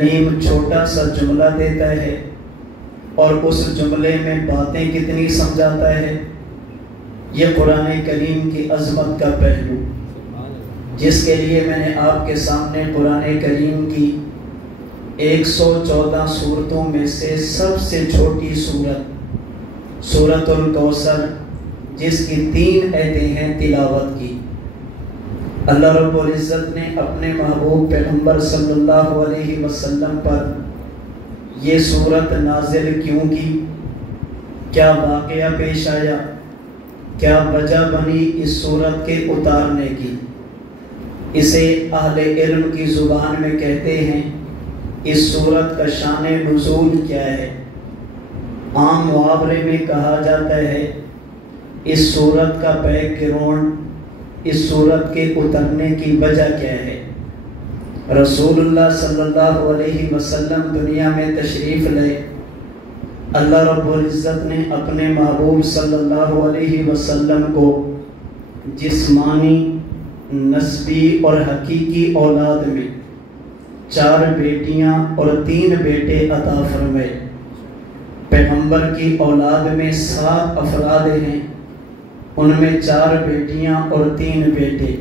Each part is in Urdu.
کریم چھوٹا سا جملہ دیتا ہے اور اس جملے میں باتیں کتنی سمجھاتا ہے۔ یہ قرآن کریم کی عظمت کا پہلو، جس کے لیے میں نے آپ کے سامنے قرآن کریم کی 114 سورتوں میں سے سب سے چھوٹی سورت سورۃ الکوثر، جس کی 3 آیتیں ہیں، تلاوت کی۔ اللہ رب العزت نے اپنے محبوب پیغمبر صلی اللہ علیہ وسلم پر یہ سورت نازل کیوں کی؟ کیا واقعہ پیش آیا؟ کیا وجہ بنی اس سورت کے اتارنے کی؟ اسے اہل علم کی زبان میں کہتے ہیں اس سورت کا شان نزول کیا ہے۔ عام محاورے میں کہا جاتا ہے اس سورت کا بیک گراؤنڈ، اس سورت کے اترنے کی وجہ کیا ہے۔ رسول اللہ صلی اللہ علیہ وسلم دنیا میں تشریف لے، اللہ رب العزت نے اپنے محبوب صلی اللہ علیہ وسلم کو جسمانی، نسبی اور حقیقی اولاد میں 4 بیٹیاں اور 3 بیٹے عطا فرمائے۔ پیغمبر کی اولاد میں 7 افراد ہیں، ان میں 4 بیٹیاں اور 3 بیٹے،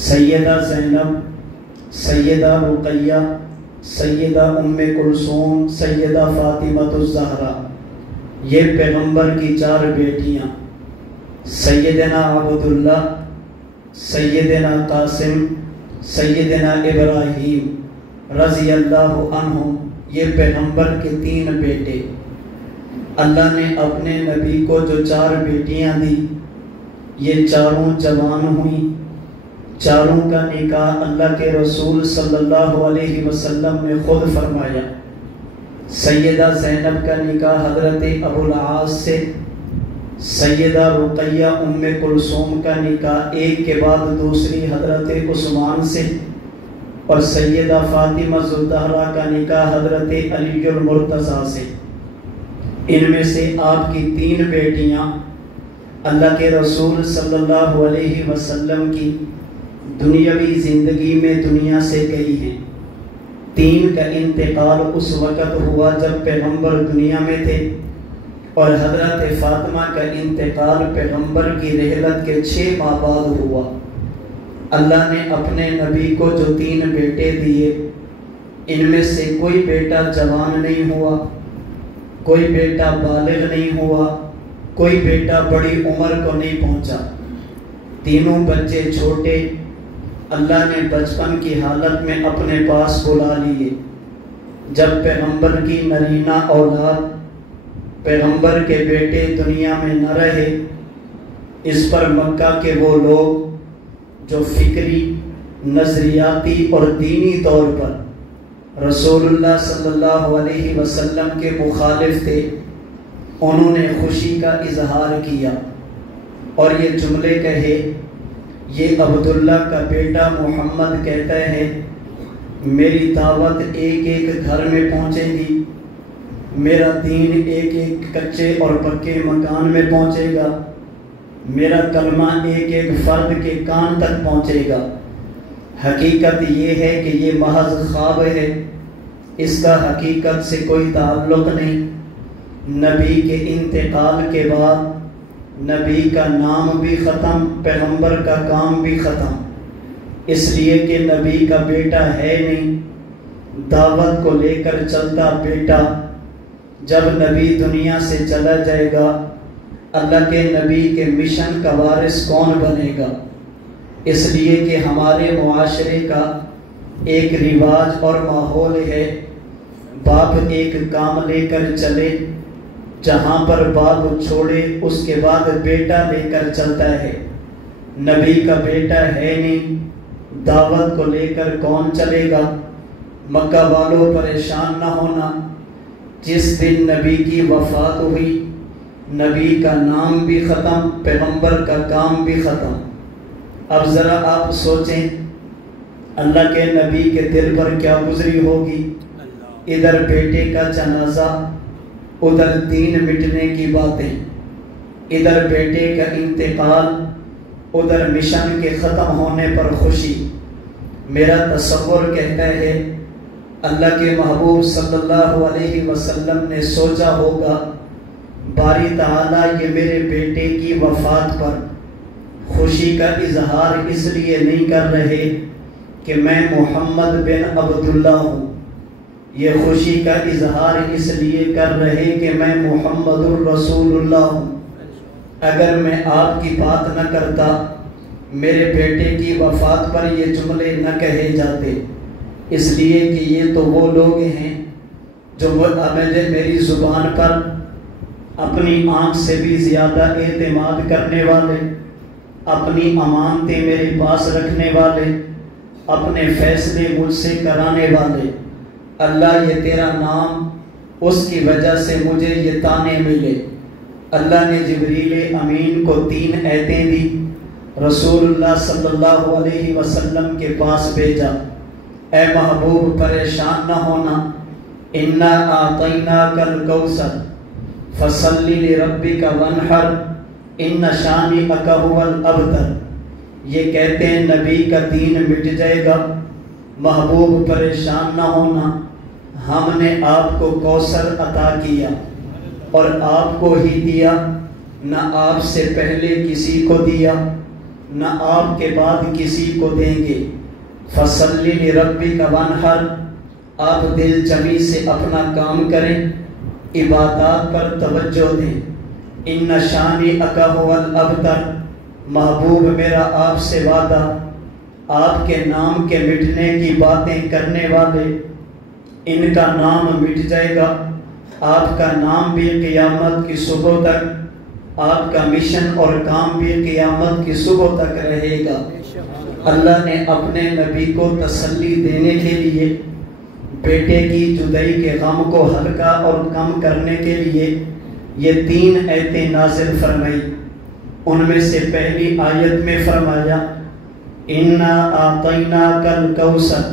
سیدہ زینب، سیدہ رقیہ، سیدہ ام کلثوم، سیدہ فاطمہ الزہرا۔ یہ پیغمبر کی 4 بیٹیاں، سیدنا عبداللہ، سیدنا قاسم، سیدنا ابراہیم رضی اللہ عنہم، یہ پیغمبر کے 3 بیٹے۔ اللہ نے اپنے نبی کو جو 4 بیٹیاں دی، یہ چاروں جوان ہوئیں۔ چاروں کا نکاح اللہ کے رسول صلی اللہ علیہ وسلم نے خود فرمایا۔ سیدہ زینب کا نکاح حضرت ابو العاص سے، سیدہ رقیہ ام کلثوم کا نکاح ایک کے بعد دوسری حضرت عثمان سے، اور سیدہ فاطمہ الزہرا کا نکاح حضرت علی المرتضیٰ سے۔ ان میں سے آپ کی 3 بیٹیاں اللہ کے رسول صلی اللہ علیہ وسلم کی دنیاوی زندگی میں دنیا سے گئی ہیں۔ 3 کا انتقال اس وقت ہوا جب پیغمبر دنیا میں تھے، اور حضرت فاطمہ کا انتقال پیغمبر کی رحلت کے 6 ماہ بعد ہوا۔ اللہ نے اپنے نبی کو جو 3 بیٹے دیے، ان میں سے کوئی بیٹا جوان نہیں ہوا، کوئی بیٹا بالغ نہیں ہوا، کوئی بیٹا بڑی عمر کو نہیں پہنچا۔ تینوں بچے چھوٹے اللہ نے بچپن کی حالت میں اپنے پاس بلا لیے۔ جب پیغمبر کی نرینہ اولاد، پیغمبر کے بیٹے دنیا میں نہ رہے، اس پر مکہ کے وہ لوگ جو فکری، نظریاتی اور دینی طور پر رسول اللہ صلی اللہ علیہ وسلم کے مخالف تھے، انہوں نے خوشی کا اظہار کیا اور یہ جملے کہے، یہ عبداللہ کا بیٹا محمد کہتا ہے میری دعوت ایک ایک گھر میں پہنچے گی، میرا دین ایک ایک کچے اور پکے مکان میں پہنچے گا، میرا کلمہ ایک ایک فرد کے کان تک پہنچے گا۔ حقیقت یہ ہے کہ یہ محض خواب ہے، اس کا حقیقت سے کوئی تعلق نہیں۔ نبی کے انتقال کے بعد نبی کا نام بھی ختم، پیغمبر کا کام بھی ختم، اس لیے کہ نبی کا بیٹا ہے نہیں۔ دعوت کو لے کر چلتا بیٹا جب نبی دنیا سے چلا جائے گا، اللہ کے نبی کے مشن کا وارث کون بنے گا؟ اس لیے کہ ہمارے معاشرے کا ایک رواج اور ماحول ہے، باپ ایک کام لے کر چلے، جہاں پر باپ چھوڑے اس کے بعد بیٹا لے کر چلتا ہے۔ نبی کا بیٹا ہے نہیں، دعوت کو لے کر کون چلے گا؟ مکہ والوں پریشان نہ ہونا، جس دن نبی کی وفات ہوئی نبی کا نام بھی ختم، پیغمبر کا کام بھی ختم۔ اب ذرا آپ سوچیں اللہ کے نبی کے دل پر کیا گزری ہوگی؟ ادھر بیٹے کا جنازہ، ادھر دین مٹنے کی باتیں، ادھر بیٹے کا انتقال، ادھر مشن کے ختم ہونے پر خوشی۔ میرا تصور کہتا ہے اللہ کے محبوب صلی اللہ علیہ وسلم نے سوچا ہوگا باری تعالیٰ یہ میرے بیٹے کی وفات پر خوشی کا اظہار اس لیے نہیں کر رہے کہ میں محمد بن عبداللہ ہوں، یہ خوشی کا اظہار اس لیے کر رہے کہ میں محمد الرسول اللہ ہوں۔ اگر میں آپ کی بات نہ کرتا میرے بیٹے کی وفات پر یہ جملے نہ کہے جاتے، اس لیے کہ یہ تو وہ لوگ ہیں جو میری زبان پر اپنی آنکھ سے بھی زیادہ اعتماد کرنے والے، اپنی امانتیں میرے پاس رکھنے والے، اپنے فیصلے مجھ سے کرانے والے۔ اللہ یہ تیرا نام، اس کی وجہ سے مجھے یہ تانے ملے۔ اللہ نے جبریل امین کو 3 آیتیں دی، رسول اللہ صلی اللہ علیہ وسلم کے پاس بھیجا، اے محبوب پریشان نہ ہونا، انا اعطیناک الکوثر فصلی لربک وانحر ان شانئک ھو الابتر۔ یہ کہتے ہیں نبی کا دین مٹ جائے گا، محبوب پریشان نہ ہونا، ہم نے آپ کو کوثر عطا کیا اور آپ کو ہی دیا، نہ آپ سے پہلے کسی کو دیا نہ آپ کے بعد کسی کو دیں گے۔ فصلی لربک وانحر، آپ دل جمی سے اپنا کام کریں، عبادات پر توجہ دیں۔ ان شانئک ھو الابتر، محبوب میرا آپ سے وعدہ، آپ کے نام کے مٹنے کی باتیں کرنے والے، ان کا نام مٹ جائے گا، آپ کا نام بھی قیامت کی صبح تک، آپ کا مشن اور کام بھی قیامت کی صبح تک رہے گا۔ اللہ نے اپنے نبی کو تسلی دینے کے لیے بیٹے کی جدائی کے غم کو ہلکا اور کم کرنے کے لیے یہ 3 آیتیں نازل فرمائی۔ ان میں سے پہلی آیت میں فرمایا انا اعطیناک الکوثر،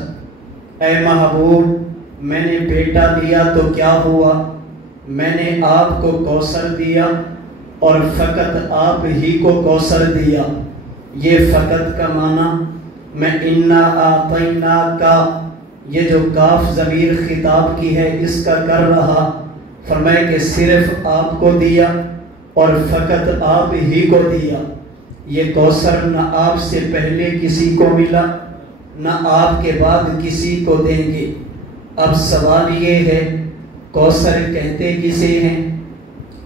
اے محبوب میں نے بیٹا دیا تو کیا ہوا، میں نے آپ کو کوثر دیا اور فقط آپ ہی کو کوثر دیا۔ یہ فقط کا معنی میں انا اعطیناک، یہ جو کاف ضمیر خطاب کی ہے اس کا کر رہا، فرمائے کہ صرف آپ کو دیا اور فقط آپ ہی کو دیا۔ یہ کوثر نہ آپ سے پہلے کسی کو ملا نہ آپ کے بعد کسی کو دیں گے۔ اب سوال یہ ہے کوثر کہتے کسے ہیں،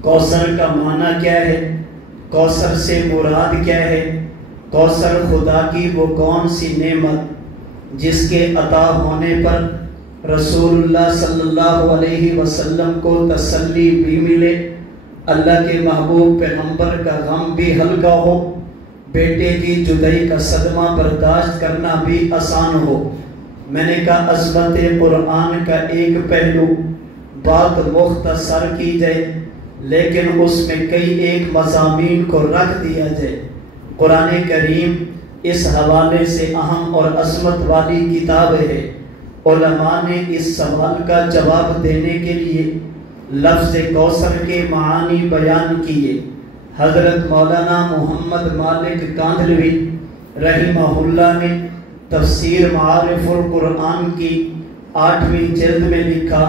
کوثر کا معنی کیا ہے، کوثر سے مراد کیا ہے، کوثر خدا کی وہ کون سی نعمت جس کے عطا ہونے پر رسول اللہ صلی اللہ علیہ وسلم کو تسلی بھی ملے، اللہ کے محبوب پیغمبر کا غم بھی ہلکا ہو، بیٹے کی جدائی کا صدمہ برداشت کرنا بھی آسان ہو۔ میں نے کہا عظمت قرآن کا ایک پہلو بات مختصر کی جائے لیکن اس میں کئی ایک مضامین کو رکھ دیا جائے۔ قرآن کریم اس حوالے سے اہم اور عظمت والی کتاب ہے۔ علماء نے اس سوال کا جواب دینے کے لیے لفظ کوثر کے معانی بیان کیے۔ حضرت مولانا محمد مالک کاندھلوی رحمہ اللہ نے تفسیر معارف القرآن کی 8ویں جلد میں لکھا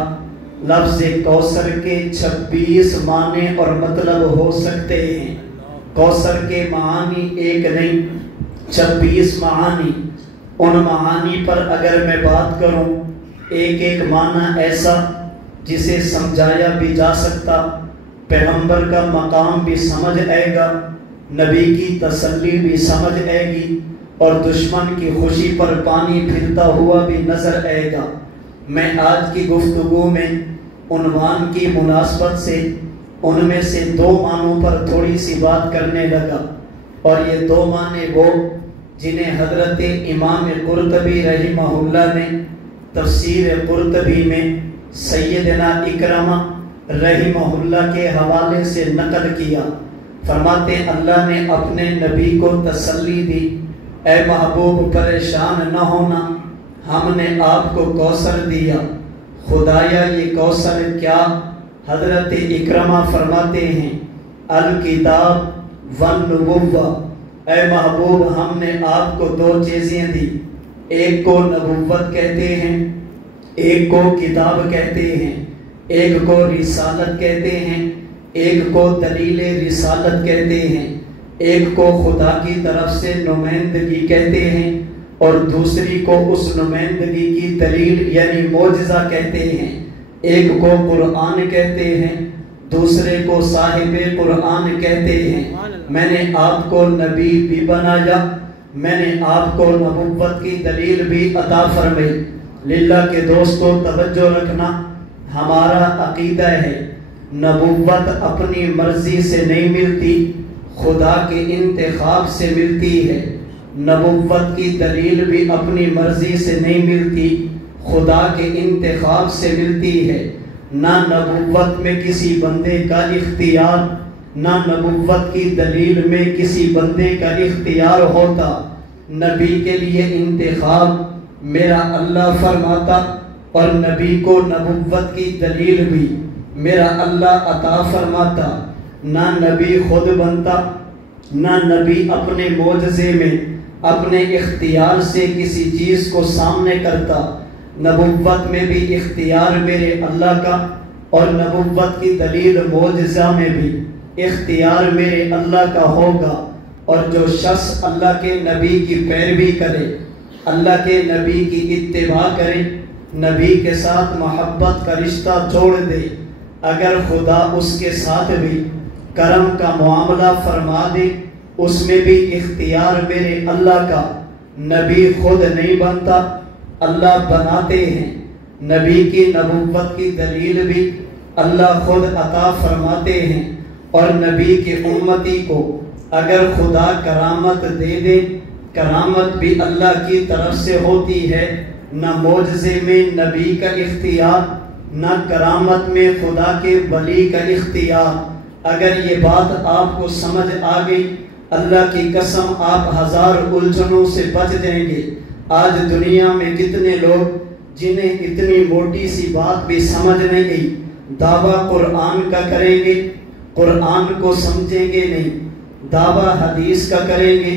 لفظ کوثر کے 26 معنی اور مطلب ہو سکتے ہیں۔ کوثر کے معانی ایک نہیں 26 معانی۔ ان معانی پر اگر میں بات کروں ایک ایک معنی ایسا جسے سمجھایا بھی جا سکتا، پیغمبر کا مقام بھی سمجھ آئے گا، نبی کی تسلی بھی سمجھ آئے گی اور دشمن کی خوشی پر پانی پھرتا ہوا بھی نظر آئے گا۔ میں آج کی گفتگو میں عنوان کی مناسبت سے ان میں سے 2 معنوں پر تھوڑی سی بات کرنے لگا، اور یہ 2 معنی وہ جنہیں حضرت امام قرطبی رحمہ اللہ نے تفسیر قرطبی میں سیدنا اکرمہ رحمہ اللہ کے حوالے سے نقل کیا۔ فرماتے اللہ نے اپنے نبی کو تسلی دی، اے محبوب پریشان نہ ہونا، ہم نے آپ کو کوثر دیا۔ خدایا یہ کوثر کیا؟ حضرت اکرمہ فرماتے ہیں الکتاب والنبوہ، اے محبوب ہم نے آپ کو 2 چیزیں دی، ایک کو نبوت کہتے ہیں ایک کو کتاب کہتے ہیں، ایک کو رسالت کہتے ہیں، ایک کو دلیل رسالت کہتے ہیں، ایک کو خدا کی طرف سے نمائندگی کہتے ہیں، اور دوسری کو اس نمائندگی کی دلیل یعنی معجزہ کہتے ہیں۔ ایک کو قرآن کہتے ہیں، دوسرے کو صاحب قرآن کہتے ہیں۔ میں نے آپ کو نبی بھی بنایا، میں نے آپ کو نبوت کی دلیل بھی عطا فرمائی۔ للہ کے دوستو توجہ رکھنا، ہمارا عقیدہ ہے نبوت اپنی مرضی سے نہیں ملتی، خدا کے انتخاب سے ملتی ہے۔ نبوت کی دلیل بھی اپنی مرضی سے نہیں ملتی، خدا کے انتخاب سے ملتی ہے۔ نہ نبوت میں کسی بندے کا اختیار، نہ نبوت کی دلیل میں کسی بندے کا اختیار ہوتا۔ نبی کے لیے انتخاب میرا اللہ فرماتا، اور نبی کو نبوت کی دلیل بھی میرا اللہ عطا فرماتا۔ نہ نبی خود بنتا، نہ نبی اپنے معجزے میں اپنے اختیار سے کسی چیز کو سامنے کرتا۔ نبوت میں بھی اختیار میرے اللہ کا، اور نبوت کی دلیل معجزہ میں بھی اختیار میرے اللہ کا ہوگا۔ اور جو شخص اللہ کے نبی کی پیروی کرے، اللہ کے نبی کی اتباع کرے، نبی کے ساتھ محبت کا رشتہ جوڑ دے، اگر خدا اس کے ساتھ بھی کرم کا معاملہ فرما دے، اس میں بھی اختیار میرے اللہ کا۔ نبی خود نہیں بنتا، اللہ بناتے ہیں۔ نبی کی نبوت کی دلیل بھی اللہ خود عطا فرماتے ہیں، اور نبی کے امتی کو اگر خدا کرامت دے دے، کرامت بھی اللہ کی طرف سے ہوتی ہے۔ نہ معجزے میں نبی کا اختیار، نہ کرامت میں خدا کے ولی کا اختیار۔ اگر یہ بات آپ کو سمجھ آ گئی، اللہ کی قسم آپ ہزار الجھنوں سے بچ جائیں گے۔ آج دنیا میں کتنے لوگ جنہیں اتنی موٹی سی بات بھی سمجھ نہیں گئی، دعویٰ قرآن کا کریں گے، قرآن کو سمجھیں گے نہیں، دعویٰ حدیث کا کریں گے،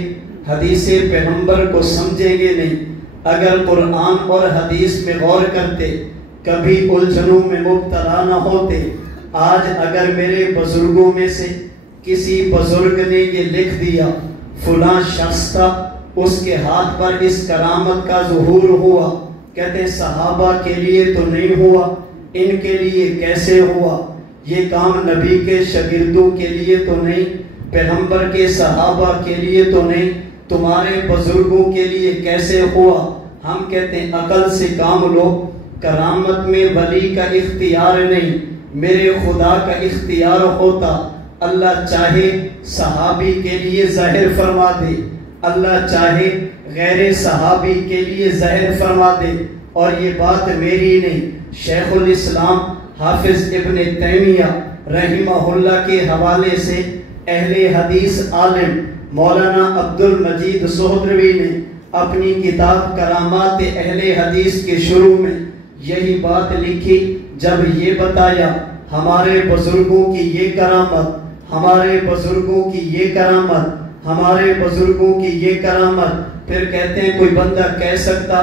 حدیث پیغمبر کو سمجھیں گے نہیں۔ اگر قرآن اور حدیث میں غور کرتے، کبھی الجھنوں میں مبتلا نہ ہوتے۔ آج اگر میرے بزرگوں میں سے کسی بزرگ نے یہ لکھ دیا فلاں شخص تھا، اس کے ہاتھ پر اس کرامت کا ظہور ہوا، کہتے ہیں صحابہ کے لیے تو نہیں ہوا، ان کے لیے کیسے ہوا؟ یہ کام نبی کے شاگردوں کے لیے تو نہیں، پیغمبر کے صحابہ کے لیے تو نہیں، تمہارے بزرگوں کے لیے کیسے ہوا؟ ہم کہتے ہیں عقل سے کام لو، کرامت میں ولی کا اختیار نہیں، میرے خدا کا اختیار ہوتا۔ اللہ چاہے صحابی کے لیے ظاہر فرما دے، اللہ چاہے غیر صحابی کے لیے ظاہر فرما دے۔ اور یہ بات میری نہیں، شیخ الاسلام حافظ ابن تیمیہ رحمہ اللہ کے حوالے سے اہل حدیث عالم مولانا عبد المجید سہروردی نے اپنی کتاب کرامات اہل حدیث کے شروع میں یہی بات لکھی، جب یہ بتایا ہمارے بزرگوں کی یہ کرامت، ہمارے بزرگوں کی یہ کرامت، ہمارے بزرگوں کی یہ کرامت، پھر کہتے ہیں کوئی بندہ کہہ سکتا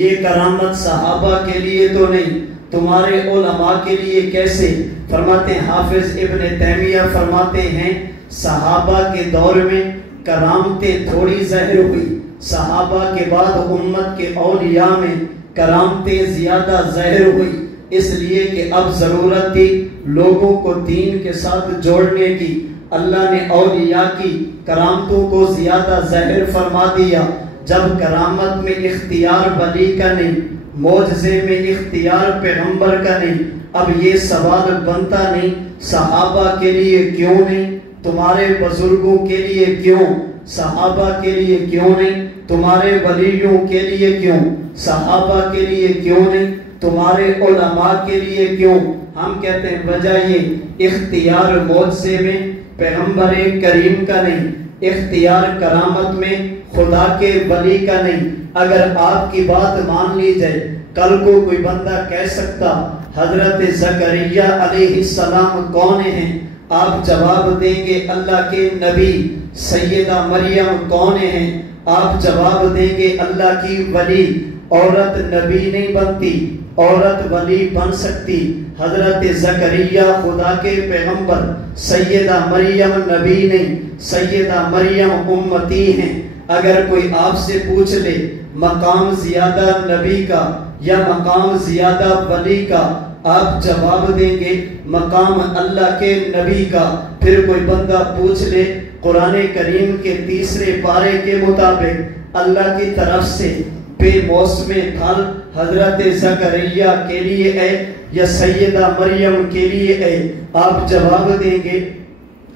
یہ کرامت صحابہ کے لیے تو نہیں، تمہارے علماء کے لیے کیسے؟ فرماتے ہیں حافظ ابن تیمیہ فرماتے ہیں صحابہ کے دور میں کرامتیں تھوڑی ظاہر ہوئی، صحابہ کے بعد امت کے اولیاء میں کرامتیں زیادہ ظاہر ہوئی، اس لیے کہ اب ضرورت تھی لوگوں کو دین کے ساتھ جوڑنے کی۔ اللہ نے اولیاء کی کرامتوں کو زیادہ ظاہر فرما دیا۔ جب کرامت میں اختیار ولی کا نہیں، معجزے میں اختیار پیغمبر کا نہیں، اب یہ سوال بنتا نہیں صحابہ کے لیے کیوں نہیں، تمہارے بزرگوں کے لیے کیوں، صحابہ کے لیے کیوں نہیں، تمہارے ولیوں کے لیے کیوں، صحابہ کے لیے کیوں نہیں، تمہارے علماء کے لیے کیوں؟ ہم کہتے ہیں وجہ یہ اختیار معجزے میں پیغمبر کریم کا نہیں، اختیار کرامت میں خدا کے ولی کا نہیں۔ اگر آپ کی بات مان لی جائے، کل کو کوئی بندہ کہہ سکتا حضرت زکریا علیہ السلام کون ہیں؟ آپ جواب دیں گے اللہ کے نبی۔ سیدہ مریم کون ہیں؟ آپ جواب دیں گے اللہ کی ولی۔ عورت نبی نہیں بنتی، عورت ولی بن سکتی۔ حضرت زکریا خدا کے پیغمبر، سیدہ مریم نبی نہیں، سیدہ مریم امتی ہیں۔ اگر کوئی آپ سے پوچھ لے مقام زیادہ نبی کا یا مقام زیادہ ولی کا، آپ جواب دیں گے مقام اللہ کے نبی کا۔ پھر کوئی بندہ پوچھ لے قرآن کریم کے 3 پارے کے مطابق اللہ کی طرف سے بے موسم پھل حضرت زکریا کے لیے ہے یا سیدہ مریم کے لیے ہے، آپ جواب دیں گے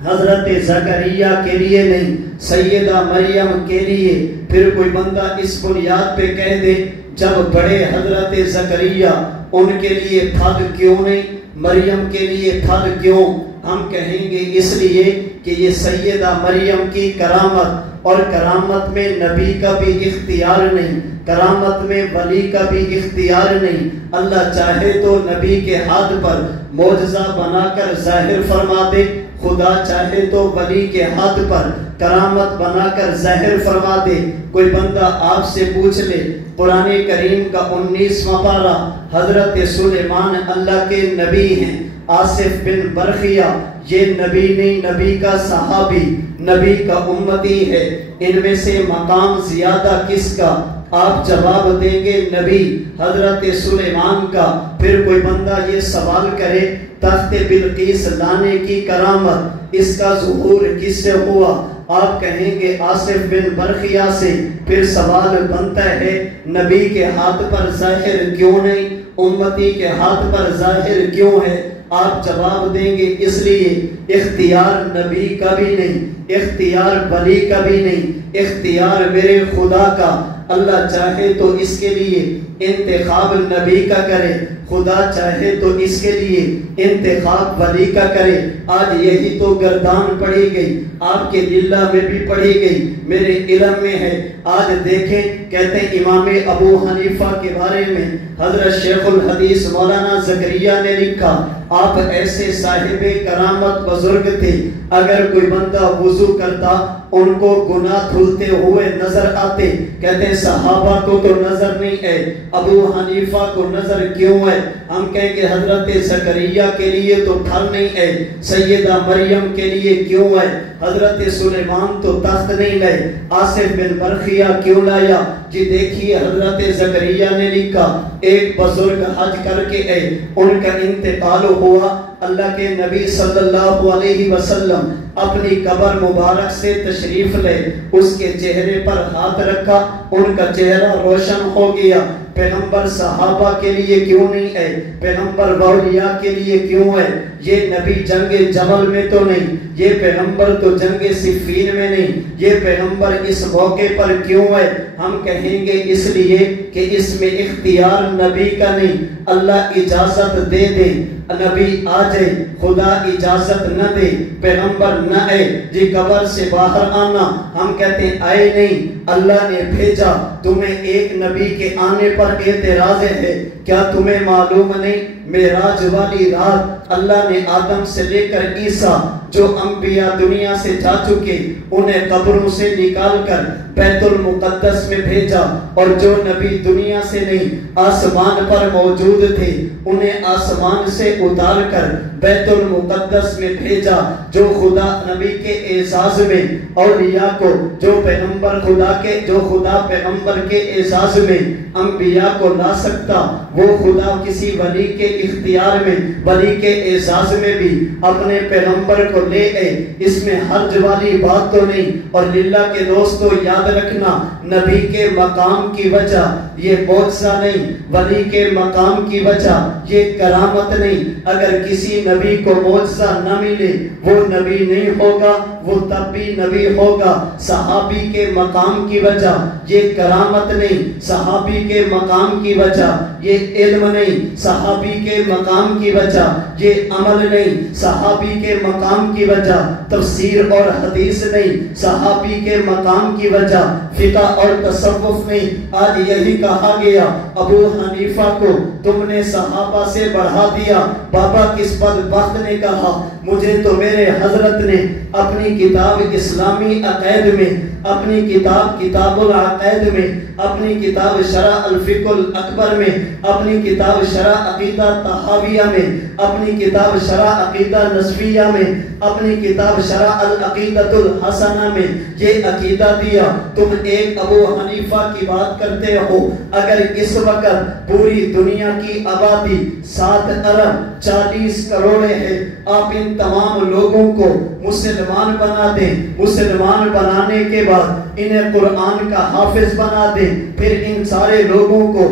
حضرت زکریا کے لیے نہیں، سیدہ مریم کے لیے۔ پھر کوئی بندہ اس بنیاد پہ کہہ دے جب بڑے حضرت زکریا ان کے لیے پھل کیوں نہیں، مریم کے لیے پھل کیوں؟ ہم کہیں گے اس لیے کہ یہ سیدہ مریم کی کرامت، اور کرامت میں نبی کا بھی اختیار نہیں، کرامت میں ولی کا بھی اختیار نہیں۔ اللہ چاہے تو نبی کے ہاتھ پر معجزہ بنا کر ظاہر فرما دے، خدا چاہے تو ولی کے ہاتھ پر کرامت بنا کر ظاہر فرما دے۔ کوئی بندہ آپ سے پوچھ لے قرآن کریم کا 19واں پارہ، حضرت سلیمان اللہ کے نبی ہیں، آصف بن برخیہ یہ نبی نہیں، نبی کا صحابی، نبی کا امتی ہے، ان میں سے مقام زیادہ کس کا؟ آپ جواب دیں گے نبی حضرت سلیمان کا۔ پھر کوئی بندہ یہ سوال کرے تخت بلقیس لانے کی کرامت، اس کا ظہور کس سے ہوا؟ آپ کہیں گے آصف بن برخیہ سے۔ پھر سوال بنتا ہے نبی کے ہاتھ پر ظاہر کیوں نہیں، امتی کے ہاتھ پر ظاہر کیوں ہے؟ آپ جواب دیں گے اس لیے اختیار نبی کا بھی نہیں، اختیار ولی کا بھی نہیں، اختیار میرے خدا کا۔ اللہ چاہے تو اس کے لیے انتخاب نبی کا کرے، خدا چاہے تو اس کے لیے انتخاب ولی کا کرے۔ آج یہی تو گردان پڑھی گئی، آپ کے للہ میں بھی پڑھی گئی، میرے علم میں ہے۔ آج دیکھیں کہتے ہیں امام ابو حنیفہ کے بارے میں حضرت شیخ الحدیث مولانا زکریا نے لکھا، آپ ایسے صاحب کرامت بزرگ تھے، اگر کوئی بندہ وضو کرتا ان کو گناہ دھلتے ہوئے نظر آتے۔ کہتے ہیں صحابہ کو تو نظر نہیں ہے، ابو حنیفہ کو نظر کیوں ہے؟ ہم کہیں کہ حضرت زکریا کے لیے تو پھل نہیں ہے، سیدہ مریم کے لیے کیوں ہے؟ حضرت سلیمان تو تخت نہیں لائے، آصف بن برخیہ کیوں لایا؟ جی دیکھیے حضرت زکریا نے لکھا ایک بزرگ حج کر کے آئے، ان کا انتقال ہوا، اللہ کے نبی صلی اللہ علیہ وسلم اپنی قبر مبارک سے تشریف لے، اس کے چہرے پر ہاتھ رکھا، ان کا چہرہ روشن ہو گیا۔ پیغمبر صحابہ کے لیے کیوں نہیں ہے؟ پیغمبر اولیاء کے لیے کیوں ہے؟ یہ نبی جنگ جمل میں تو نہیں، یہ پیغمبر تو جنگ صفین میں نہیں، یہ پیغمبر اس موقع پر کیوں ہے؟ ہم کہیں گے اس لیے کہ اس میں اختیار نبی کا نہیں، اللہ اجازت دے دے، نبی آ جائے، خدا اجازت نہ دے، پیغمبر نہ آئے، جی قبر سے باہر آنا، ہم کہتے ہیں آئے نہیں، اللہ نے بھیجا۔ تمہیں ایک نبی کے آنے پر اعتراض ہے، کیا تمہیں معلوم نہیں معراج والی رات اللہ نے آدم سے لے کر عیسیٰ جو انبیاء دنیا سے جا چکے انہیں قبروں سے نکال کر بیت المقدس میں بھیجا، اور جو نبی دنیا سے نہیں آسمان پر موجود تھے انہیں آسمان سے اتار کر بیت المقدس میں بھیجا۔ جو خدا نبی کے اعزاز میں اولیاء کو، جو پیغمبر خدا کے، جو خدا پیغمبر کے اعزاز میں انبیاء کو لا سکتا، وہ خدا کسی ولی کے اختیار میں، ولی کے اعزاز میں بھی اپنے پیغمبر کو لے آئے۔ اس میں حرج والی بات تو نہیں۔ اور للہ کے دوستو یاد رکھنا، نبی کے مقام کی وجہ یہ معجزہ نہیں، ولی کے مقام کی وجہ یہ کرامت نہیں۔ اگر کسی نبی کو معجزہ نہ ملے وہ نبی نہیں ہوگا، وہ تب بھی نبی ہوگا۔ صحابی کے مقام کی وجہ یہ کرامت نہیں، صحابی کے مقام کی وجہ یہ علم نہیں، صحابی کے مقام کی وجہ یہ عمل نہیں، صحابی کے مقام کی وجہ تفسیر اور حدیث نہیں، صحابی کے مقام کی وجہ فقہ اور تصوف نہیں۔ آج یہی کہا گیا ابو حنیفہ کو تم نے صحابہ سے بڑھا دیا۔ بابا کس بدبخت نے کہا مجھے تو میرے حضرت نے اپنی کتاب اسلامی عقائد میں، اپنی کتاب کتاب العقائد میں، اپنی کتاب شرح الفقہ الفقہ الاکبر میں، اپنی کتاب شرح عقیدہ طحاویہ میں، اپنی کتاب شرح عقیدہ نصفیہ میں، اپنی کتاب شرح العقیدۃ الحسنہ میں یہ عقیدہ دیا۔ تم ایک ابو حنیفہ کی بات کرتے ہو، اگر اس وقت پوری دنیا کی آبادی 7 ارب 40 کروڑ ہے، آپ ان تمام لوگوں کو مسلمان بنا دیں، مسلمان بنانے کے بعد انہیں قرآن کا حافظ بنا دیں، پھر ان سارے لوگوں کو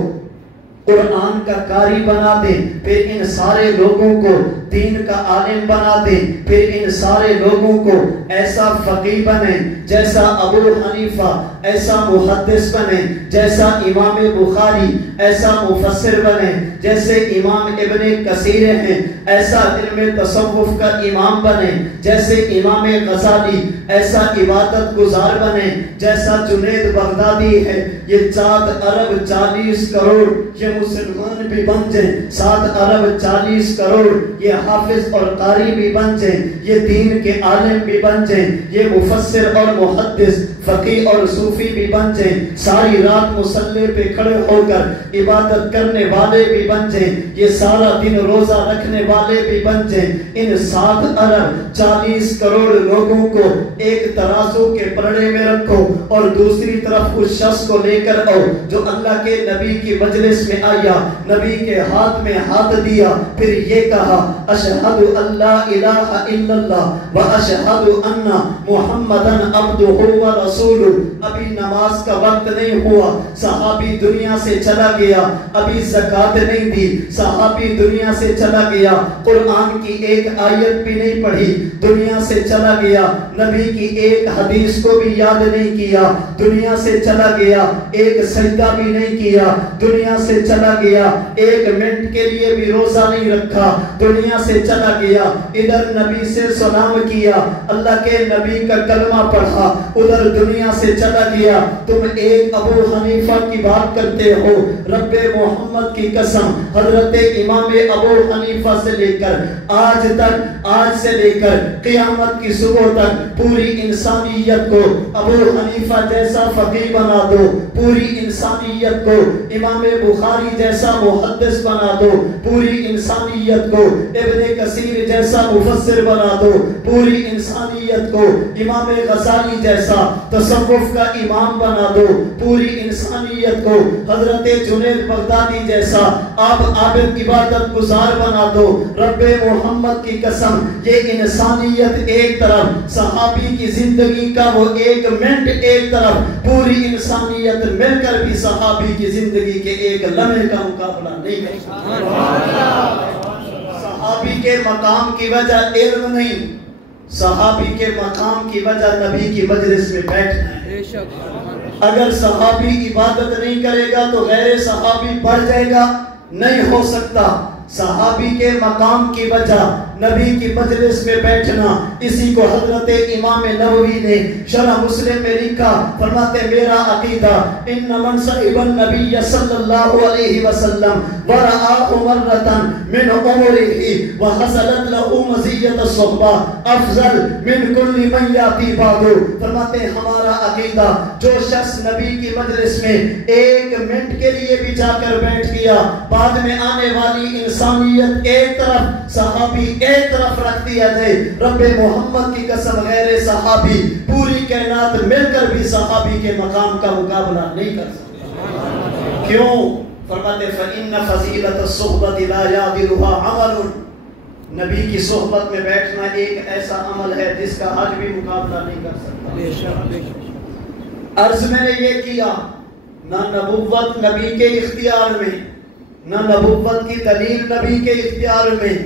قرآن کا قاری بنا دیں، پھر ان سارے لوگوں کو دین کا عالم بنا دیں، پھر ان سارے لوگوں کو ایسا فقیہ بنے جیسا ابو حنیفہ، ایسا محدث بنے جیسا امام بخاری، ایسا مفسر بنے جیسے امام ابن کثیر ہیں، ایسا علم تصوف کا امام بنے جیسے امام غزالی، ایسا عبادت گزار بنے جیسا جنید بغدادی ہے۔ یہ 7 ارب 40 کروڑ یہ مسلمان بھی بن جائیں، 7 ارب 40 کروڑ یہ حافظ اور قاری بھی بن جائیں، یہ دین کے عالم بھی بن جائیں، یہ مفسر اور محدث، فقیہ اور صوفی بھی بن جائیں، ساری رات مصلی پہ کھڑے ہو کر عبادت کرنے والے بھی بن جائیں، یہ سارا دن روزہ رکھنے والے بھی بن جائیں۔ ان 7 ارب 40 کروڑ لوگوں کو ایک ترازو کے پلڑے میں رکھو اور دوسری طرف اس شخص کو لے کر آؤ جو اللہ کے نبی کی مجلس میں آیا، نبی کے ہاتھ میں ہاتھ دیا، پھر یہ کہا اشہد اللہ الہ الا اللہ و اشہد ان محمدن عبدہ و رسولہ۔ ابھی نماز کا وقت نہیں ہوا، صحابی دنیا سے چلا گیا، ابھی زکوٰۃ نہیں دی، صحابی دنیا سے چلا گیا، قرآن کی ایک آیت بھی نہیں پڑھی، دنیا سے چلا گیا، نبی کی ایک حدیث کو بھی یاد نہیں کیا، دنیا سے چلا گیا، ایک سجدہ بھی نہیں کیا، دنیا سے چلا گیا، ایک منٹ کے لیے بھی روزہ نہیں رکھا، دنیا سے چلا گیا، ادھر نبی سے سلام کیا، اللہ کے نبی کا کلمہ پڑھا، ادھر دنیا سے چلا گیا۔ تم ایک ابو حنیفہ کی بات کرتے ہو، رب محمد کی قسم، حضرت امام ابو حنیفہ سے لے کر آج تک، آج سے لے کر قیامت کی صبح تک پوری انسانیت کو ابو حنیفہ جیسا فقیہ بنا دو، پوری انسانیت کو امام بخاری جیسا محدث بنا دو، پوری انسانیت کو ابن کثیر جیسا مفسر بنا دو، پوری انسانیت کو امام غزالی جیسا تصوف کا امام بنا دو، پوری انسانیت کو حضرت جنید بغدادی جیسا آپ عابد عبادت گزار بنا دو۔ رب محمد کی قسم، یہ انسانیت ایک طرف، صحابی کی زندگی کا وہ ایک منٹ ایک طرف، پوری انسانیت مل کر بھی صحابی کی زندگی کے ایک لمحے کا مقابلہ نہیں کر سکتی۔ صحابی کے مقام کی وجہ علم نہیں، صحابی کے مقام کی وجہ نبی کی مجلس میں بیٹھنا ہے۔ اگر صحابی عبادت نہیں کرے گا تو غیر صحابی بڑھ جائے گا، نہیں ہو سکتا۔ صحابی کے مقام کی وجہ نبی کی مجلس میں بیٹھنا، اسی کو حضرت امام نووی نے شرح مسلم میں لکھا، فرماتے میرا عقیدہ ان من صحب النبی صلی اللہ علیہ وسلم ورآہ مرتن من عمرہ وحصلت لہ مزیت الصحبہ افضل من کل من یاتی بعدہ۔ فرماتے ہمارا عقیدہ جو شخص نبی کی مجلس میں ایک منٹ کے لیے بھی جا کر بیٹھ گیا، بعد میں آنے والی انسانیت ایک طرف، صحابی ایک طرف رکھ دیا جائے، رب محمد کی قسم غیر صحابی پوری کائنات مل کر بھی صحابی کے مقام کا مقابلہ نہیں کر سکتا۔ کیوں؟ فرماتے فَإِنَّ فَضِيلَةَ الصُّحْبَةِ لَا يَعْدِلُهَا عَمَلٌ۔ نبی کی صحبت میں بیٹھنا ایک ایسا عمل ہے جس کا آج بھی مقابلہ نہیں کر سکتا۔ عرض میں نے یہ کیا، نہ نبوت نبی کے اختیار میں، نہ نبوت کی دلیل نبی کے اختیار میں،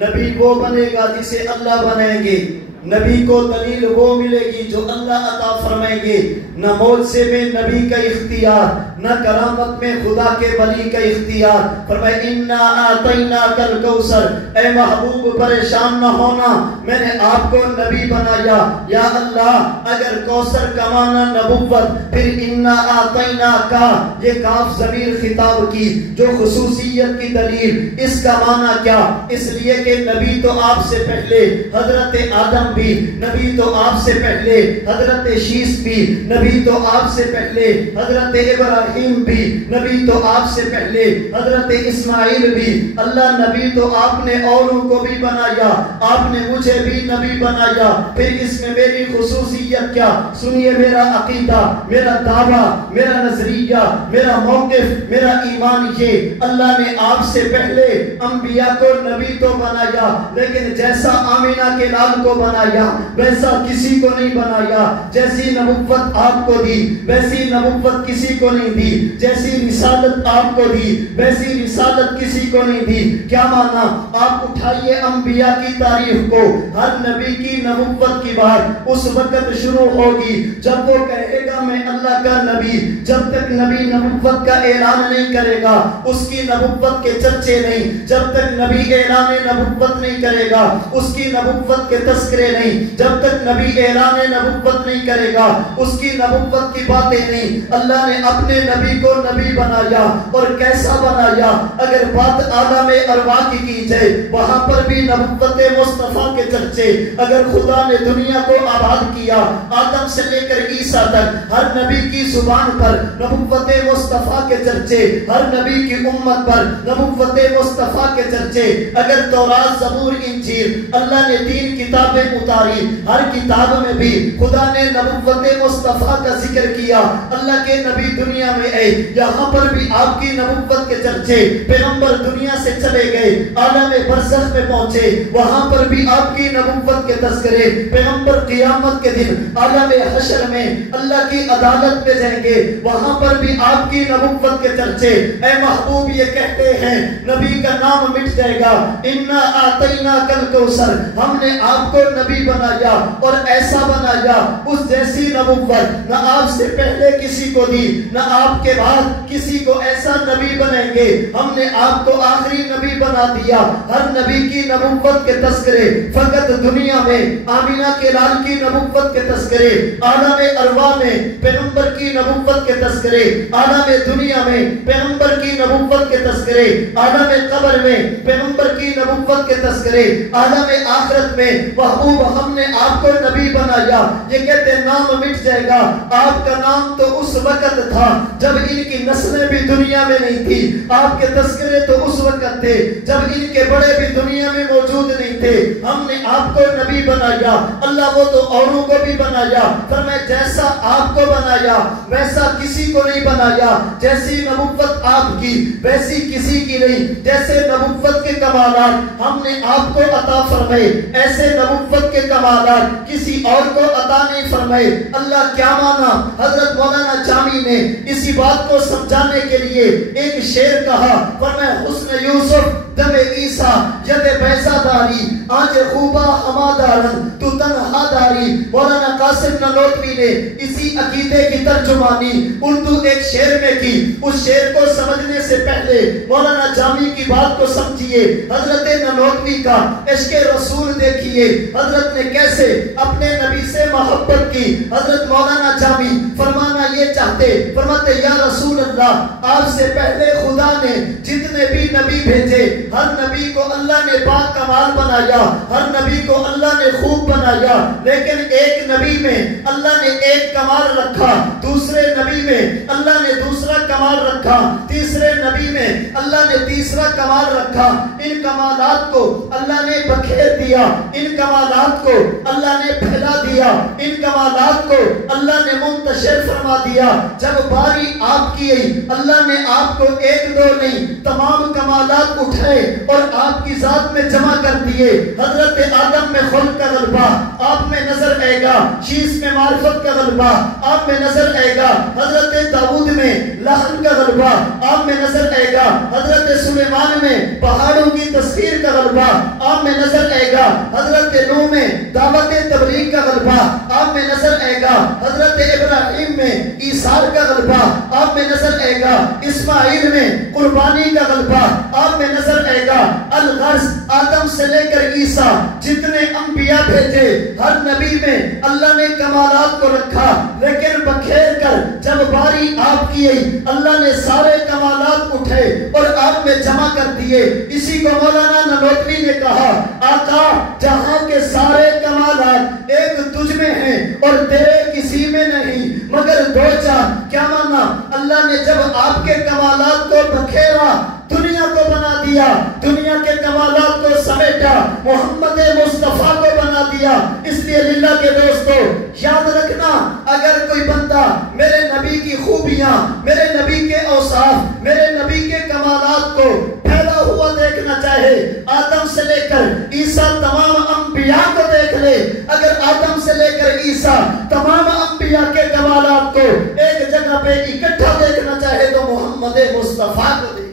نبی وہ بنے گا جسے اللہ بنائیں گے، نبی کو دلیل وہ ملے گی جو اللہ عطا فرمائیں گے، نہ معجزے میں نبی کا اختیار، نہ کرامت میں خدا کے ولی کا اختیار۔ فرمائے اِنَّا أَعْطَيْنَاكَ الْكَوْثَرَ، اے محبوب پریشان نہ ہونا، میں نے آپ کو نبی بنایا۔ یا اللہ اگر کوثر کا معنی نبوت، پھر اِنَّا أَعْطَيْنَاكَ یہ کاف ضمیر خطاب کی جو خصوصیت کی دلیل، اس کا معنی کیا؟ اس لیے کہ نبی تو آپ سے پہلے حضرت آدم بھی، نبی تو آپ سے پہلے حضرت شیس بھی، نبی تو آپ سے پہلے حضرت ابراہیم ابراہیم بھی نبی تو آپ سے پہلے، حضرت اسماعیل بھی، اللہ نبی تو آپ نے اوروں کو بھی بنایا، آپ نے مجھے بھی نبی بنایا، پھر اس میں میری خصوصیت کیا؟ سنیے میرا عقیدہ، میرا دعویٰ، میرا نظریہ، میرا موقف، میرا ایمان یہ، اللہ نے آپ سے پہلے انبیاء کو نبی تو بنایا، لیکن جیسا آمینہ کے لال کو بنایا ویسا کسی کو نہیں بنایا، جیسی نبوت آپ کو دی ویسی نبوت کسی کو نہیں دی، جیسی رسالت آپ کو دی ویسی رسالت کسی کو نہیں دی۔ کیا مانا؟ آپ اٹھائیے انبیاء کی تاریخ کو، ہر نبی کی نبوت کی بات اس وقت شروع ہوگی جب وہ کہے گا میں اللہ کا نبی۔ جب تک نبی نبوت کا اعلان نہیں کرے گا اس کی نبوت کے چرچے نہیں، جب تک نبی اعلان نبوت نہیں کرے گا اس کی نبوت کے تذکرے نہیں، جب تک نبی اعلان نبوت نہیں کرے گا اس کی نبوت کی باتیں نہیں۔ اللہ نے اپنے نبی کو نبی بنایا، اور کیسا بنایا؟ اگر بات عالم ارواح کی جائے وہاں پر بھی نبوت مصطفیٰ کے چرچے۔ اگر خدا نے دنیا کو آباد کیا آدم سے لے کر عیسیٰ تک، ہر نبی کی زبان پر نبوت مصطفیٰ کے چرچے، ہر نبی کی امت پر نبوت مصطفیٰ کے چرچے۔ اگر تورات، زبور، انجیل اللہ نے 3 کتابیں اتاری، ہر کتاب میں بھی خدا نے نبوت مصطفیٰ کا ذکر کیا، اللہ کے نبی دنیا میں آئے، یہاں پر بھی آپ کی نبوت کے چرچے۔ پیغمبر دنیا سے چلے گئے، عالم برزخ میں پہنچے، وہاں پر بھی آپ کی نبوت کے تذکرے۔ پیغمبر قیامت کے دن عالم حشر میں اللہ کی عدالت میں جائیں گے، وہاں پر بھی آپ کی نبوت کے چرچے۔ اے محبوب یہ کہتے ہیں نبی کا نام مٹ جائے گا، انا اعطیناک الکوثر، ہم نے آپ کو نبی بنایا اور ایسا بنایا اس جیسی نبوت نہ آپ سے پہلے کسی کو دی نہ آپ کے بعد کسی کو ایسا نبی بنائیں گے، ہم نے آپ کو آخری نبی بنا دیا۔ ہر نبی کی نبوت کے تذکرے، فقط دنیا میں آمینہ کے لال کی نبوت کے تذکرے، عالم ارواح میں پیغمبر کی نبوت کے تذکرے، عالم دنیا میں پیغمبر کی نبوت کے تذکرے، عالم قبر میں پیغمبر کی نبوت کے تذکرے، عالم آخرت میں محبوب ہم نے آپ کو نبی بنایا۔ یہ کہتے نام مٹ جائے گا، آپ کا نام تو اس وقت تھا جب ان کی نسلیں بھی دنیا میں نہیں تھی، آپ کے تذکرے تو اس وقت تھے جب ان کے بڑے بھی دنیا میں موجود نہیں تھے، ہم نے آپ کو نبی بنایا۔ اللہ وہ تو اوروں کو بھی بنایا، فرمایا جیسا آپ کو بنایا ویسا کسی کو نہیں بنایا، جیسی نبوت آپ کی ویسی کسی کی نہیں، جیسے نبوت کے کمالات ہم نے آپ کو عطا فرمائے ایسے نبوت کے کمالات کسی اور کو عطا نہیں فرمائے۔ اللہ کیا مانا؟ حضرت مولانا جامی نے اسی بات کو سمجھانے کے لیے ایک شعر کہا، فرمایا حسن یوسف دم عیسیٰ ید بیضا داری، آج خوبا ہما دارن تو تنہا داری۔ مولانا قاسم نانوتوی نے اسی عقیدے کی ترجمانی اردو ایک شعر میں کی۔ اس شعر کو سمجھنے سے پہلے مولانا جامی کی بات کو سمجھیے، حضرت نانوتوی کا عشق رسول دیکھیے، حضرت نے کیسے اپنے نبی سے محبت کی۔ حضرت مولانا جامی فرمانا یہ چاہتے، فرماتے یا رسول اللہ آپ سے پہلے خدا نے جتنے بھی نبی بھیجے ہر نبی کو اللہ نے پاک کمال بنایا، ہر نبی کو اللہ نے خوب بنایا، لیکن ایک نبی میں اللہ نے ایک کمال رکھا، دوسرے نبی میں اللہ نے دوسرا کمال رکھا، تیسرے نبی میں اللہ نے تیسرا کمال رکھا۔ ان کمالات کو اللہ نے بکھیر دیا، ان کمالات کو اللہ نے پھیلا دیا، ان کمالات کو اللہ نے منتشر فرما دیا۔ جب باری آپ کی آئی اللہ نے آپ کو ایک دو نہیں تمام کمالات اٹھائے اور آپ کی ذات میں جمع کر دیے۔ حضرت آدم میں خلق کا غلبہ آپ میں نظر آئے گا، شیش میں معرفت کا غلبہ آپ میں نظر آئے گا، حضرت داؤد میں لحن کا غلبہ آپ میں نظر آئے گا، حضرت سلیمان میں پہاڑوں کی تصویر کا غلبہ آپ میں نظر آئے گا، حضرت نوح میں دعوت تبلیغ کا غلبہ آپ میں نظر آئے گا، حضرت ابراہیم میں ایثار کا غلبہ آپ میں نظر آئے گا، اسماعیل میں قربانی کا غلبہ آپ میں نظر آئے گا۔ الغرض آدم سے لے کر عیسیٰ جتنے انبیاء بھیجے ہر نبی میں اللہ نے کمالات کو رکھا، لیکن بکھیر کر جب باری آپ کی آئی اللہ نے سارے کمالات اٹھے اور آپ میں جمع کر دیے۔ اسی کو مولانا نانوتوی نے کہا آقا جہاں کے سارے کمالات ایک تجھ میں ہیں اور تیرے کسی میں نہیں مگر دو چار۔ کیا مانا؟ اللہ نے جب آپ کے کمالات کو بکھیرا دنیا کو بنا دیا، دنیا کے کمالات کو سمیٹا، محمد مصطفیٰ کو بنا دیا۔ اس لیے للہ کے دوستو یاد رکھنا، اگر کوئی بندہ میرے نبی کی خوبیاں، میرے نبی کے اوصاف، میرے نبی کے کمالات کو پھیلا ہوا دیکھنا چاہے، آدم سے لے کر عیسیٰ تمام انبیاء کو دیکھ لے۔ اگر آدم سے لے کر عیسیٰ تمام انبیاء کے کمالات کو ایک جگہ پہ اکٹھا دیکھنا چاہے تو محمد مصطفیٰ کو دیکھ۔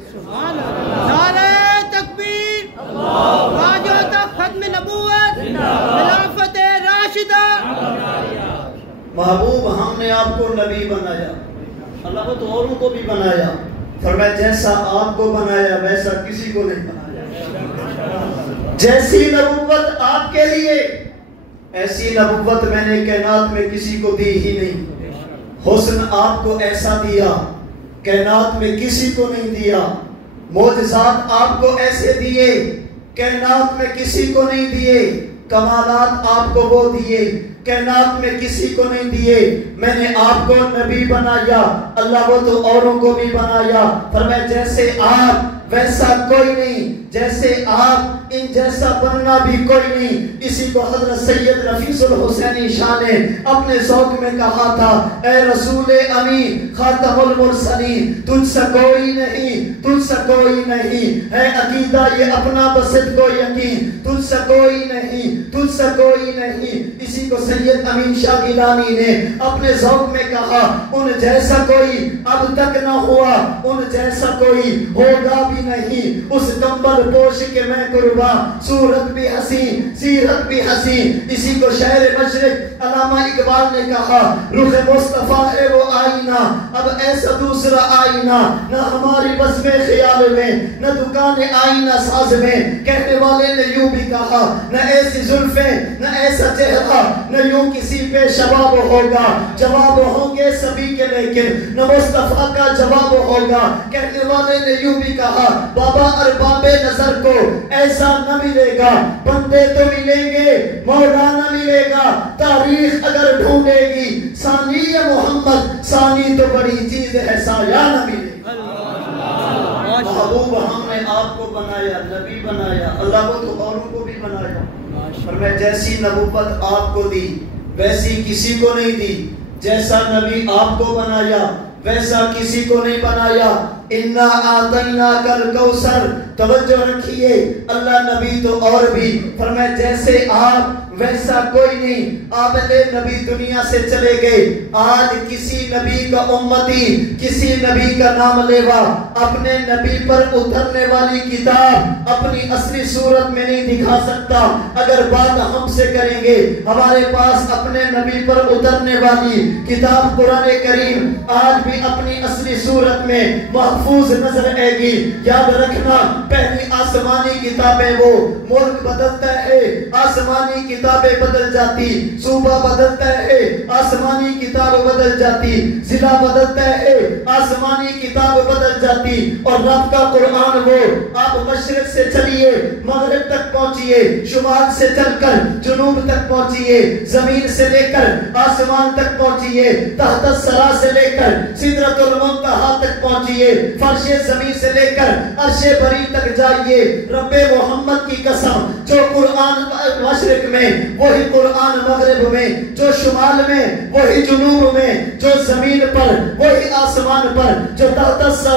نعرہ تکبیر، واجبہ ختم نبوت، خلافت راشدہ۔ محبوب ہم نے آپ کو نبی بنایا، اللہ تو اوروں کو بھی بنایا، فرمایا جیسا آپ کو بنایا ویسا کسی کو نہیں بنایا۔ جیسی نبوت آپ کے لیے ایسی نبوت میں نے کائنات میں کسی کو دی ہی نہیں۔ حسن آپ کو ایسا دیا کائنات میں کسی کو نہیں دیا۔ معجزات آپ کو ایسے دیے کائنات میں کسی کو نہیں دیے۔ کمالات آپ کو وہ دیے کائنات میں کسی کو نہیں دیے۔ میں نے آپ کو نبی بنایا، اللہ وہ تو اوروں کو بھی بنایا۔ فرمایا جیسے آپ ویسا کوئی نہیں، جیسے آپ ان جیسا بننا بھی کوئی نہیں۔ اسی کو حضرت سید رفیع الحسینی شاہ نے اپنے ذوق میں کہا تھا، اے رسول امین خاتم المرسلین تجھ سے کوئی نہیں، تجھ سے کوئی نہیں ہے عقیدہ یہ اپنا بسط کو یقین، تجھ سے کوئی نہیں، تجھ سے کوئی نہیں۔ اسی کو سید امین شاہ گیلانی نے اپنے ذوق میں کہا، ان جیسا کوئی اب تک نہ ہوا، ان جیسا کوئی ہوگا بھی نہیں۔ اس کمبل پوش کے میں قربان، صورت بھی حسین سیرت بھی حسین۔ اسی کو شہر مشرق علامہ اقبال نے کہا، رخ مصطفیٰ ہے وہ آئینہ، اب ایسا دوسرا آئینہ نہ ہماری بس میں خیال میں، نہ دکان آئینہ ساز میں۔ کہنے والے نے یوں بھی کہا، نہ ایسی زلفیں نہ ایسا چہرہ، نہ یوں کسی پہ شباب ہوگا، جواب ہوں گے سبھی کے لیکن نہ مصطفیٰ کا جواب ہوگا۔ کہنے والے نے یوں بھی کہا، بابا ارباب نظر کو ایسا نہ ملے گا، بندے تو ملیں گے مولا نہ ملے گا، تاریخ اگر ڈھونڈے گی ثانی محمد، ثانی تو بڑی چیز ہے سایہ نہ ملے گا۔ محبوب ہم نے آپ کو بنایا، نبی بنایا، اللہ کو تو اوروں کو بھی بنایا۔ اور میں جیسی نبوت آپ کو دی ویسی کسی کو نہیں دی، جیسا نبی آپ کو بنایا ویسا کسی کو نہیں بنایا۔ اِنَّا أَعْطَيْنَاكَ الْكَوْثَرَ، توجہ رکھیے، اللہ نبی تو اور بھی، فرمایا جیسے آپ ویسا کوئی نہیں۔ آپ نبی دنیا سے چلے گئے، آج کسی نبی کا امتی، کسی نبی کا نام لیوا اپنے نبی پر اترنے والی کتاب اپنی اصلی صورت میں نہیں دکھا سکتا۔ اگر بات ہم سے کریں گے، ہمارے پاس اپنے نبی پر اترنے والی کتاب قرآن کریم آج بھی اپنی اصلی صورت میں محفوظ نظر آئے گی۔ یاد رکھنا، پہلی آسمانی کتابیں وہ ملک بدلتا ہے، آسمانی کتابیں بدل جاتی، صوبہ بدلتا ہے، آسمانی کتاب بدل جاتی، ضلع بدلتا ہے، آسمانی کتاب بدل جاتی، اور رب کا قرآن وہ آپ مشرق سے چلیے مغرب تک پہنچیے، شمال سے چل کر جنوب تک پہنچیے، زمین سے لے کر آسمان تک پہنچیے، تحت الثری سے لے کر سدرۃ المنتہا تک پہنچیے، فرش زمین سے لے کر عرش بری تک جائیے۔ رب محمد کی قسم، جو قرآن مشرق میں وہی قرآن مغرب میں، جو شمال میں وہی جنوب میں، جو زمین پر وہی آسمان پر، جو تحت الثری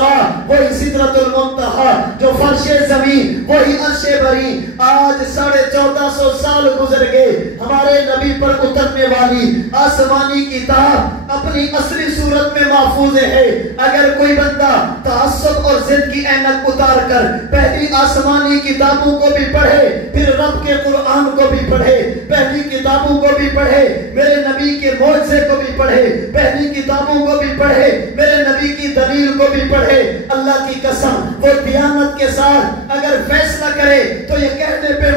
وہی سدرۃ المنتہا، جو فرش زمین وہی عرش بری۔ آج 1450 سال گزر گئے، ہمارے نبی پر اترنے والی آسمانی کتاب اپنی اصلی صورت میں محفوظ ہے۔ اگر کوئی بندہ تعصب اور ضد کی اینک اتار کر پہلی آسمانی کتابوں کو بھی پڑھے، پھر رب کے قرآن کو بھی پڑھے، پہلی کتابوں کو بھی پڑھے، میرے نبی کے معجزے کو بھی پڑھے، پہلی کتابوں کو بھی پڑھے، میرے نبی کی دلیل کو بھی پڑھے، اللہ کی قسم وہ دیانت کے ساتھ اگر فیصلہ کرے تو یہ کہنے پہ